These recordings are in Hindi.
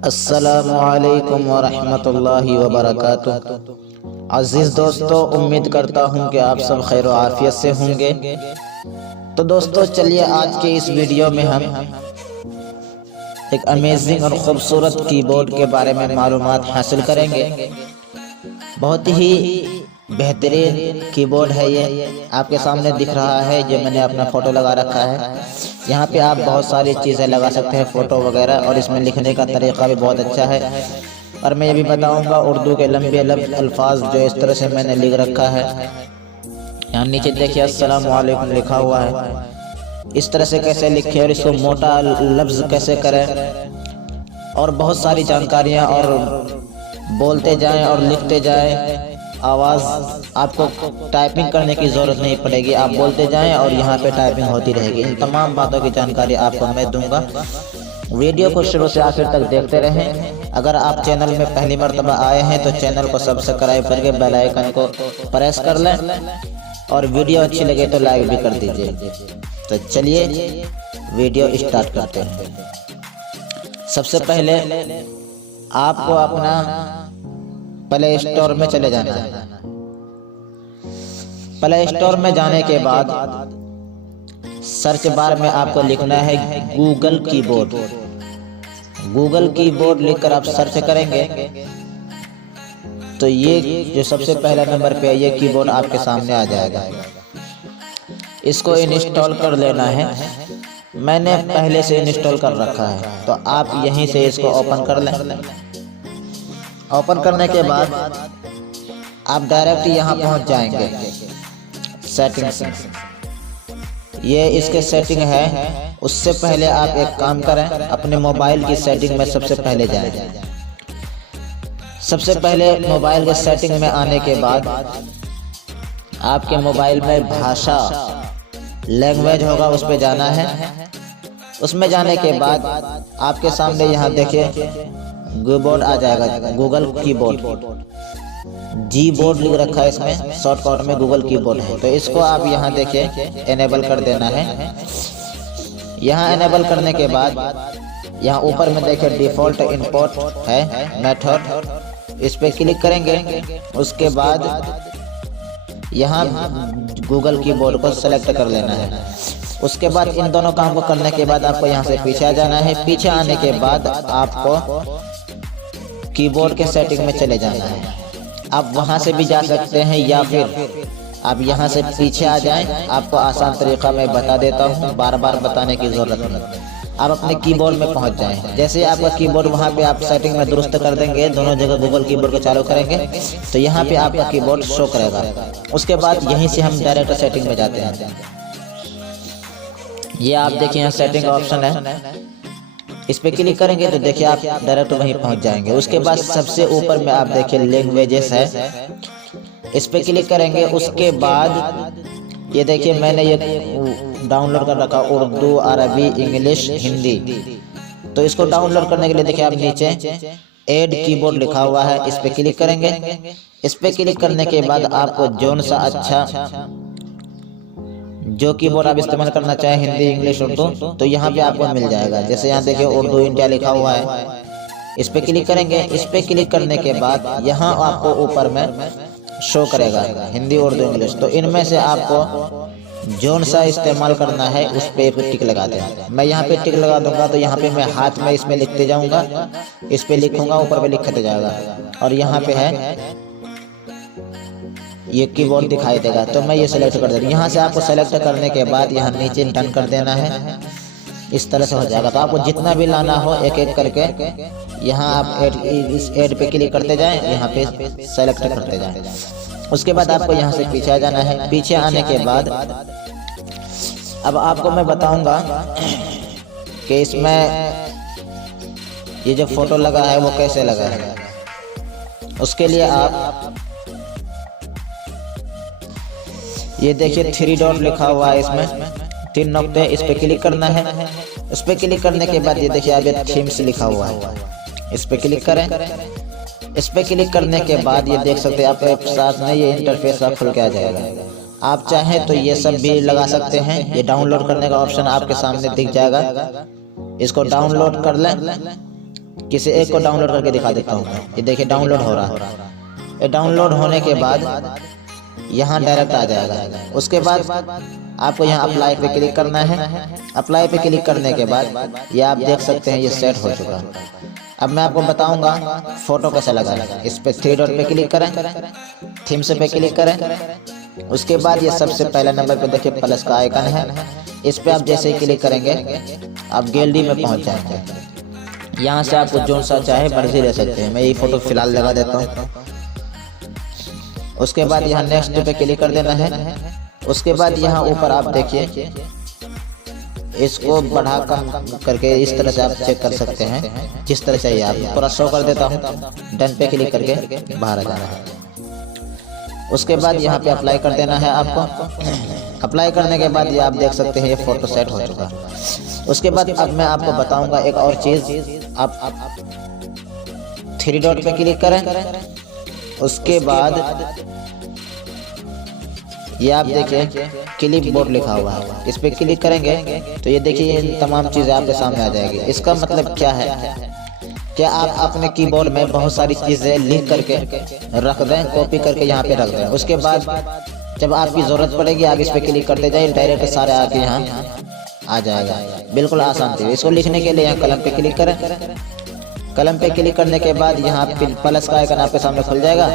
अस्सलामुअलैकुम वरहमतुल्लाहि वबरकातुह। अज़ीज़ दोस्तों, उम्मीद करता हूँ कि आप सब खैर व आफियत से होंगे। तो दोस्तों चलिए आज के इस वीडियो में हम एक अमेजिंग और ख़ूबसूरत कीबोर्ड के बारे में मालूमात हासिल करेंगे। बहुत ही बेहतरीन कीबोर्ड है ये, आपके सामने दिख रहा है। जो मैंने अपना फ़ोटो लगा रखा है, यहाँ पे आप बहुत सारी चीज़ें लगा सकते हैं, फ़ोटो वगैरह, और इसमें लिखने का तरीका भी बहुत अच्छा है। और मैं ये भी बताऊंगा उर्दू के लंबे अल्फाज जो इस तरह से मैंने लिख रखा है। यहाँ नीचे देखिए अस्सलाम वालेकुम लिखा हुआ है, इस तरह से कैसे लिखें और इसको मोटा लफ्ज़ कैसे करें, और बहुत सारी जानकारियाँ, और बोलते जाएं और लिखते जाएं। आवाज़ आपको टाइपिंग करने की ज़रूरत नहीं पड़ेगी, आप बोलते जाएं और यहाँ पे टाइपिंग होती रहेगी। इन तमाम बातों की जानकारी आपको मैं दूंगा। वीडियो को शुरू से आखिर तक देखते रहें। अगर आप चैनल में पहली मर्तबा आए हैं तो चैनल को सब्सक्राइब करके बेल आइकन को प्रेस कर लें, और वीडियो अच्छी लगे तो लाइक भी कर दीजिए। तो चलिए वीडियो स्टार्ट करते हैं। सबसे पहले आपको अपना प्ले स्टोर में चले जाना है। प्ले स्टोर में जाने के बाद सर्च बार में आपको लिखना है गूगल कीबोर्ड। गूगल कीबोर्ड लिखकर आप सर्च करेंगे तो ये जो सबसे पहला नंबर पे है ये कीबोर्ड आपके सामने आ जाएगा। इसको इंस्टॉल कर लेना है। मैंने पहले से इंस्टॉल कर रखा है, तो आप यहीं से इसको ओपन कर लें। ओपन करने के बाद आप डायरेक्ट यहाँ पहुँच जाएंगे सेटिंग्स। ये इसके सेटिंग है। उससे पहले आप एक काम करें, अपने मोबाइल की सेटिंग में सबसे पहले जाएं। सबसे पहले मोबाइल के सेटिंग में आने के बाद आपके मोबाइल में भाषा लैंग्वेज होगा, उस पर जाना है। उसमें जाने के बाद आपके सामने यहाँ देखिए कीबोर्ड आ जाएगा, गूगल कीबोर्ड। जी बोर्ड लिख रखा है, इसमें शॉर्टकट में गूगल कीबोर्ड है। तो इसको आप यहाँ देखिए एनेबल कर देना है। यहाँ एनेबल करने के बाद यहाँ ऊपर में देखिए डिफ़ॉल्ट इंपोर्ट है मेथड, इस पे क्लिक करेंगे। उसके बाद यहाँ गूगल कीबोर्ड को सेलेक्ट कर लेना है। उसके बाद इन दोनों काम को करने के बाद आपको यहाँ से पीछे आ जाना है। पीछे आने के बाद आपको कीबोर्ड के सेटिंग में चले जाना है। आप वहाँ से भी जा सकते हैं, या फिर आप यहाँ से पीछे आ जाएं। आपको आसान तरीका मैं बता देता हूँ, बार बार बताने की ज़रूरत नहीं। आप अपने कीबोर्ड में पहुँच जाएं। जैसे आपका कीबोर्ड वहाँ पे आप सेटिंग में दुरुस्त कर देंगे, दोनों जगह गूगल कीबोर्ड को चालू करेंगे तो यहाँ पे आपका कीबोर्ड शो करेगा। उसके बाद यहीं से हम डायरेक्ट सेटिंग में जाते हैं। ये आप देखिए यहाँ सेटिंग का ऑप्शन है, इस पे क्लिक करेंगे तो देखिए आप डायरेक्ट वहीं पहुंच जाएंगे। उसके बाद सबसे ऊपर में आप देखिए लैंग्वेजेस है, इस पे क्लिक करेंगे। उसके बाद ये देखिए मैंने ये डाउनलोड कर रखा उर्दू, अरबी, इंग्लिश, हिंदी। तो इसको डाउनलोड करने के लिए देखिए आप नीचे ऐड कीबोर्ड लिखा हुआ है, इस पे क्लिक करेंगे। इस पे क्लिक करने के बाद आपको जोन सा अच्छा जो कीबोर्ड आप इस्तेमाल करना चाहें, हिंदी, इंग्लिश, उर्दू, तो यहाँ पे आपको मिल जाएगा। जैसे यहाँ देखिए उर्दू इंडिया लिखा हुआ है, इस पे क्लिक करेंगे। इस पे क्लिक करने के बाद यहाँ आपको ऊपर में शो करेगा हिंदी, उर्दू, इंग्लिश। तो इनमें से आपको जोन सा इस्तेमाल करना है, उस पे एक टिक लगा दें। मैं यहाँ पे टिक लगा दूंगा तो यहाँ पे मैं हाथ में इसमें लिखते जाऊँगा, इस पे लिखूंगा, ऊपर पे लिखते जाएगा, और यहाँ पे है ये कीबोर्ड दिखाई देगा। तो मैं ये सेलेक्ट कर देता हूँ। यहाँ से आपको सेलेक्ट करने के बाद यहाँ नीचे डन कर देना है, इस तरह से हो जाएगा। तो आपको जितना भी लाना हो एक एक करके यहाँ आप इस ऐड पे क्लिक करते जाएं, यहाँ पे सेलेक्ट करते जाएं। उसके बाद आपको यहाँ से पीछे आ जाना है। पीछे आने के बाद अब आपको मैं बताऊंगा कि इसमें ये जो फोटो लगा है वो कैसे लगा है। उसके लिए आप ये देखिए 3 डॉट लिखा हुआ है, इसमें 3 नुक्ते, इस पे क्लिक करना है। इस पे क्लिक करने के बाद ये देखिए अब ये थीम्स लिखा हुआ है, इस पे क्लिक करें। इस पे क्लिक करने के बाद ये देख सकते हैं आपके साथ में ये इंटरफेस खुल के आ जाएगा। आप चाहें तो ये सब भी लगा सकते हैं। ये डाउनलोड करने का ऑप्शन आपके सामने दिख जाएगा, इसको डाउनलोड कर लें। किसी एक को डाउनलोड करके दिखा देता हूँ। ये देखिए डाउनलोड हो रहा है। ये डाउनलोड होने के बाद यहाँ डायरेक्ट आ जाएगा। उसके बाद आपको यहाँ अप्लाई पे क्लिक करना है। अप्लाई पे क्लिक करने के बाद ये आप देख सकते हैं ये सेट हो चुका है। अब मैं आपको बताऊंगा फोटो कैसे लगाएं। इस पे 3 डॉट पे क्लिक करें, थीम्स पे क्लिक करें। उसके बाद ये सबसे पहले नंबर पे देखिए प्लस का आइकन है। इस पे आप जैसे ही क्लिक करेंगे आप गैलरी में पहुंच जाएंगे। यहाँ से आपको जो सा चाहे मर्जी ले सकते हैं। मैं ये फोटो फिलहाल लगा देता हूँ। उसके बाद यहाँ नेक्स्ट पे क्लिक कर देना है। उसके बाद यहाँ ऊपर आप देखिए इसको बढ़ा कम करके इस तरह से आप चेक कर सकते हैं, जिस तरह चाहिए आप। पूरा शो कर देता हूँ। डन पे क्लिक करके बाहर आ जाना है। उसके बाद यहाँ पे अप्लाई कर देना है आपको। अप्लाई करने के बाद ये आप देख सकते हैं ये फोटो सेट हो चुका है। उसके बाद अब मैं आपको बताऊंगा एक और चीज़। आप 3 डॉट पे क्लिक करें। उसके बाद ये आप देखिए क्लिप बोर्ड लिखा हुआ है। इस पे क्लिक करेंगे तो ये देखिए ये तमाम चीज़ें आपके सामने आ जाएगी। इसका मतलब क्या है कि आप अपने कीबोर्ड में बहुत सारी चीज़ें लिख करके रख दें, कॉपी करके यहाँ पे रख दें। उसके बाद जब आपकी ज़रूरत पड़ेगी आप इस पे क्लिक करते जाइए, डायरेक्ट सारे आपके यहाँ आ जाएगा। बिल्कुल आसान थी। इसको लिखने के लिए यहाँ कलम पे क्लिक करें। कलम पे क्लिक करने के बाद यहाँ प्लस का आइकन आपके सामने खुल जाएगा।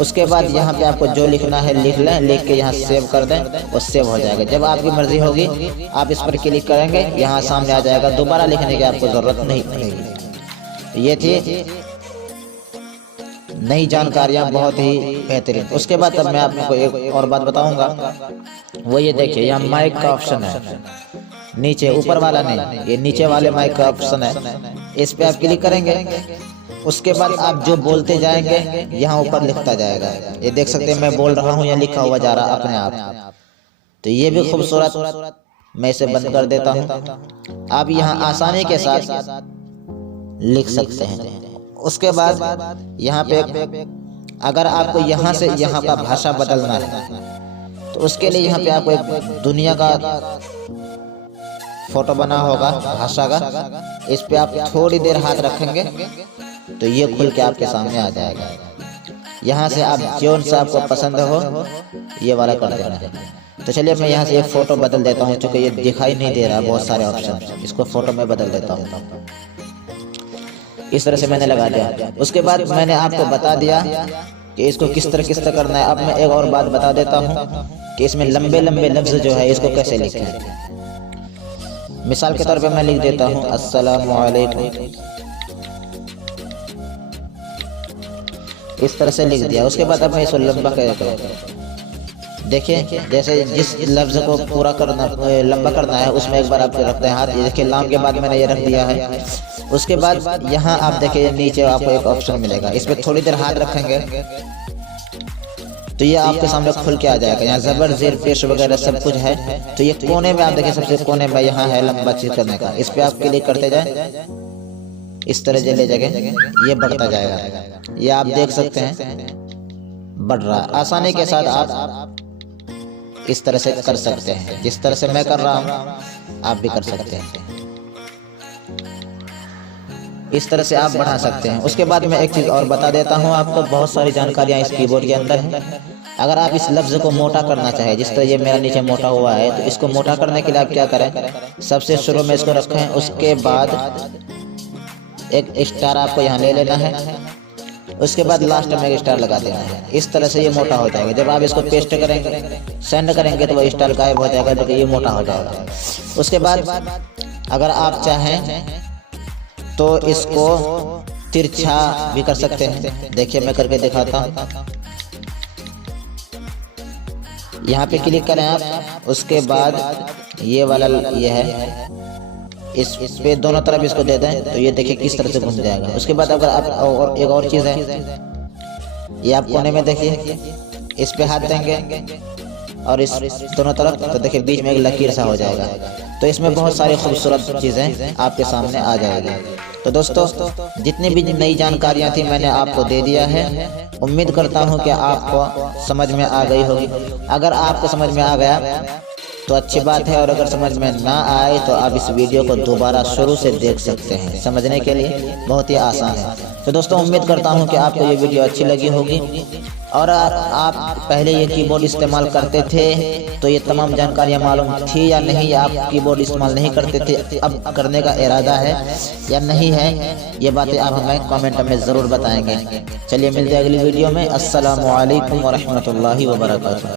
उसके बाद यहाँ पे आपको जो लिखना है लिख लें, लिख के यहाँ सेव कर दें, वो सेव हो जाएगा। जब आपकी मर्जी होगी आप इस पर क्लिक करेंगे, यहाँ सामने आ जाएगा। दोबारा लिखने की आपको ज़रूरत नहीं पड़ेगी। ये थी नई जानकारियाँ, बहुत ही बेहतरीन। उसके बाद अब मैं आपको एक और बात बताऊँगा, वो ये देखिए यहाँ माइक का ऑप्शन है नीचे, ऊपर वाला नहीं, ये नीचे वाले माइक का ऑप्शन है। इस पे आप क्लिक करेंगे। उसके बाद आप जो बोलते जाएंगे यहाँ ऊपर लिखता जाएगा। ये देख सकते हैं मैं बोल रहा हूँ, या लिखा हुआ जा रहा अपने आप। तो ये भी खूबसूरत। मैं इसे बंद कर देता हूँ। आप यहाँ आसानी के साथ लिख सकते हैं। उसके बाद यहाँ पे अगर आपको यहाँ से यहाँ का भाषा बदलना है तो उसके लिए यहाँ पे आपको एक दुनिया का फोटो बना होगा भाषा का। इस पे आप थोड़ी देर हाथ रखेंगे तो ये खुल के आपके सामने आ जाएगा। यहाँ से आप जो सा आपको पसंद हो ये वाला कर देना है। तो चलिए मैं यहाँ से एक फ़ोटो बदल देता हूँ, क्योंकि ये दिखाई नहीं दे रहा बहुत सारे ऑप्शन। इसको फ़ोटो में बदल देता हूँ। इस तरह से मैंने लगा दिया। उसके बाद मैंने आपको बता दिया कि इसको किस तरह करना है। अब मैं एक और बात बता देता हूँ कि इसमें लंबे लंबे लफ्ज़ जो है इसको कैसे लिखें। मिसाल के तौर पे मैं लिख देता हूँ अस्सलामु अलैकुम, इस तरह से लिख दिया। उसके बाद अब मैं इसको लंबा कर देखिए, जैसे जिस लफ्ज़ को पूरा करना लंबा करना है उसमें एक बार आप रखते हैं हाथ। ये देखिए लाम के बाद मैंने ये रख दिया है। उसके बाद यहाँ आप देखिए नीचे आपको एक ऑप्शन मिलेगा, इस पर थोड़ी देर हाथ रखेंगे तो ये आपके सामने खुल के आ जाएगा। यहाँ ज़बर ज़ेर पेश वगैरह सब कुछ है। तो ये कोने में आप देखिए सबसे कोने में यहाँ है लंबा चीज़ करने का। इस पर आप क्लिक करते जाए, इस तरह जले जगह ये बढ़ता जाएगा। ये आप देख सकते हैं बढ़ रहा है। आसानी के साथ आप इस तरह से कर सकते हैं। जिस तरह से मैं कर रहा हूँ आप भी कर सकते हैं। इस तरह से आप बढ़ा सकते हैं। उसके बाद मैं एक चीज़ और बता देता हूँ आपको, बहुत सारी जानकारियाँ इस कीबोर्ड के अंदर हैं। अगर आप इस लफ्ज़ को मोटा करना चाहें, जिस तरह ये मेरा नीचे मोटा हुआ है, तो इसको मोटा करने के लिए आप क्या करें, सबसे शुरू में इसको रखें। उसके बाद एक स्टार आपको यहाँ ले लेना है। उसके बाद लास्ट में एक स्टार लगा देना है। इस तरह से ये मोटा हो जाएगा। जब आप इसको पेस्ट करेंगे, सेंड करेंगे तो वो स्टार गायब हो जाएगा, तो ये मोटा हो जाएगा। उसके बाद अगर आप चाहें तो इसको तिरछा भी कर सकते हैं। देखिए मैं करके दिखाता हूँ। यहाँ पे क्लिक करें आप। उसके बाद ये वाला ये है, इस पे दोनों तरफ इसको दे दें तो ये देखिए किस तरह से घूम जाएगा। उसके बाद अगर आप और एक और चीज़ है, ये आप कोने में देखिए, इस पे हाथ देंगे और इस दोनों तरफ, तो देखिए बीच में एक लकीर सा हो जाएगा। तो इसमें बहुत सारी खूबसूरत चीज़ें आपके सामने आ जाएगी। तो दोस्तों जितनी भी नई जानकारियाँ थी मैंने आपको दे दिया है। उम्मीद करता हूँ कि आपको समझ में आ गई होगी। अगर आपको समझ में आ गया तो अच्छी बात है, और अगर समझ में ना आए तो आप इस वीडियो को दोबारा शुरू से देख सकते हैं। समझने के लिए बहुत ही आसान है। तो दोस्तों उम्मीद करता हूं कि आपको ये वीडियो अच्छी लगी होगी, और आप पहले ये कीबोर्ड इस्तेमाल करते थे तो ये तमाम जानकारियाँ मालूम थी या नहीं, या आप कीबोर्ड इस्तेमाल नहीं करते थे, अब करने का इरादा है या नहीं है, ये बातें आप हमें कमेंट में ज़रूर बताएंगे। चलिए मिलते हैं अगली वीडियो में। अस्सलामु अलैकुम व रहमतुल्लाहि व बरकातुहू।